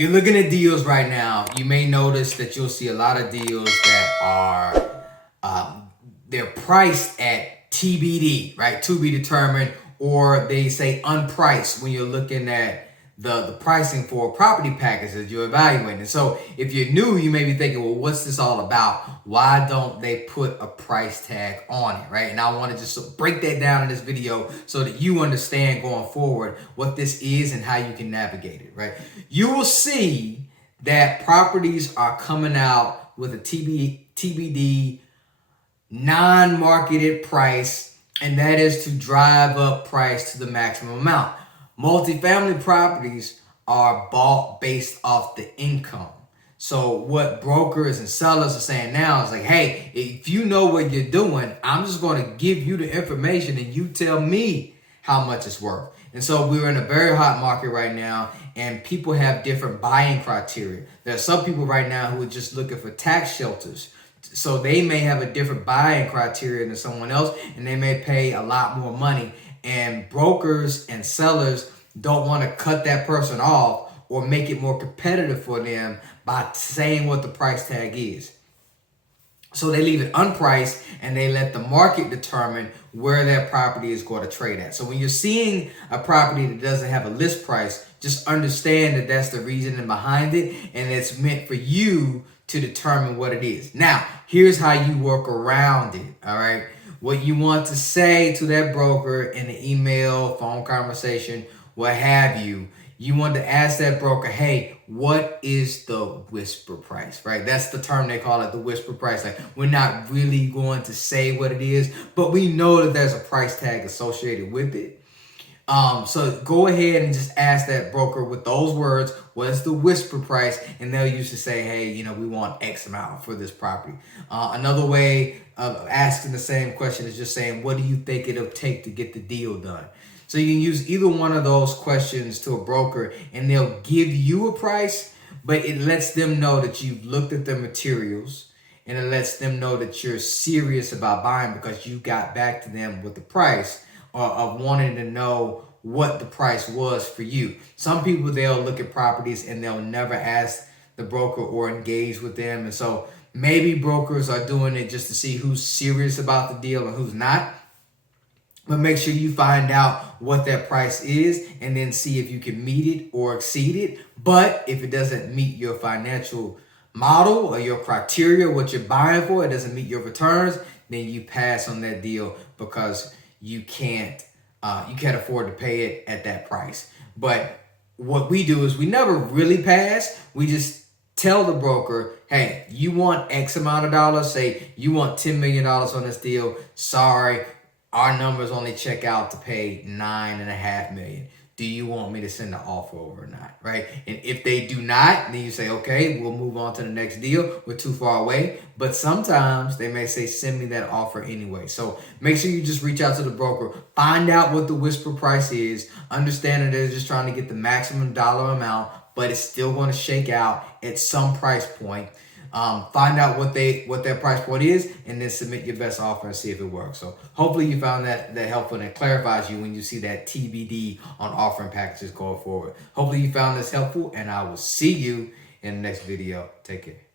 if you're looking at deals right now, you may notice that you'll see a lot of deals that are, they're priced at TBD, right? To be determined, or they say unpriced when you're looking at the pricing for a property package that you're evaluating. So if you're new, you may be thinking, well, what's this all about? Why don't they put a price tag on it, right? And I want to just break that down in this video so that you understand going forward what this is and how you can navigate it, right? You will see that properties are coming out with a TBD non-marketed price, and that is to drive up price to the maximum amount. Multifamily properties are bought based off the income. So what brokers and sellers are saying now is like, hey, if you know what you're doing, I'm just going to give you the information and you tell me how much it's worth. And so we're in a very hot market right now, and people have different buying criteria. There are some people right now who are just looking for tax shelters. So they may have a different buying criteria than someone else, and they may pay a lot more money. And brokers and sellers don't want to cut that person off or make it more competitive for them by saying what the price tag is. So they leave it unpriced and they let the market determine where that property is going to trade at. So when you're seeing a property that doesn't have a list price, just understand that that's the reasoning behind it, and it's meant for you to determine what it is. Now, here's how you work around it, all right? What you want to say to that broker in an email, phone conversation, what have you, you want to ask that broker, hey, what is the whisper price, right? That's the term they call it, the whisper price. Like, we're not really going to say what it is, but we know that there's a price tag associated with it. So go ahead and just ask that broker with those words, what's the whisper price? And they'll usually say, hey, we want X amount for this property. Another way of asking the same question is just saying, what do you think it'll take to get the deal done? So you can use either one of those questions to a broker and they'll give you a price, but it lets them know that you've looked at the materials, and it lets them know that you're serious about buying because you got back to them with the price, or of wanting to know what the price was for you. Some people, they'll look at properties and they'll never ask the broker or engage with them. And so maybe brokers are doing it just to see who's serious about the deal and who's not. But make sure you find out what that price is and then see if you can meet it or exceed it. But if it doesn't meet your financial model or your criteria, what you're buying for, it doesn't meet your returns, then you pass on that deal because you can't afford to pay it at that price. But what we do is we never really pass. We just tell the broker, hey, you want X amount of dollars. Say you want $10 million on this deal. Sorry, our numbers only check out to pay $9.5 million. Do you want me to send the offer over or not, right? And if they do not, then you say, okay, we'll move on to the next deal. We're too far away. But sometimes they may say, send me that offer anyway. So make sure you just reach out to the broker, find out what the whisper price is, understand that they're just trying to get the maximum dollar amount, but it's still going to shake out at some price point. Find out what their price point is, and then submit your best offer and see if it works. So hopefully you found that helpful, and it clarifies you when you see that TBD on offering packages going forward. Hopefully you found this helpful, and I will see you in the next video. Take care.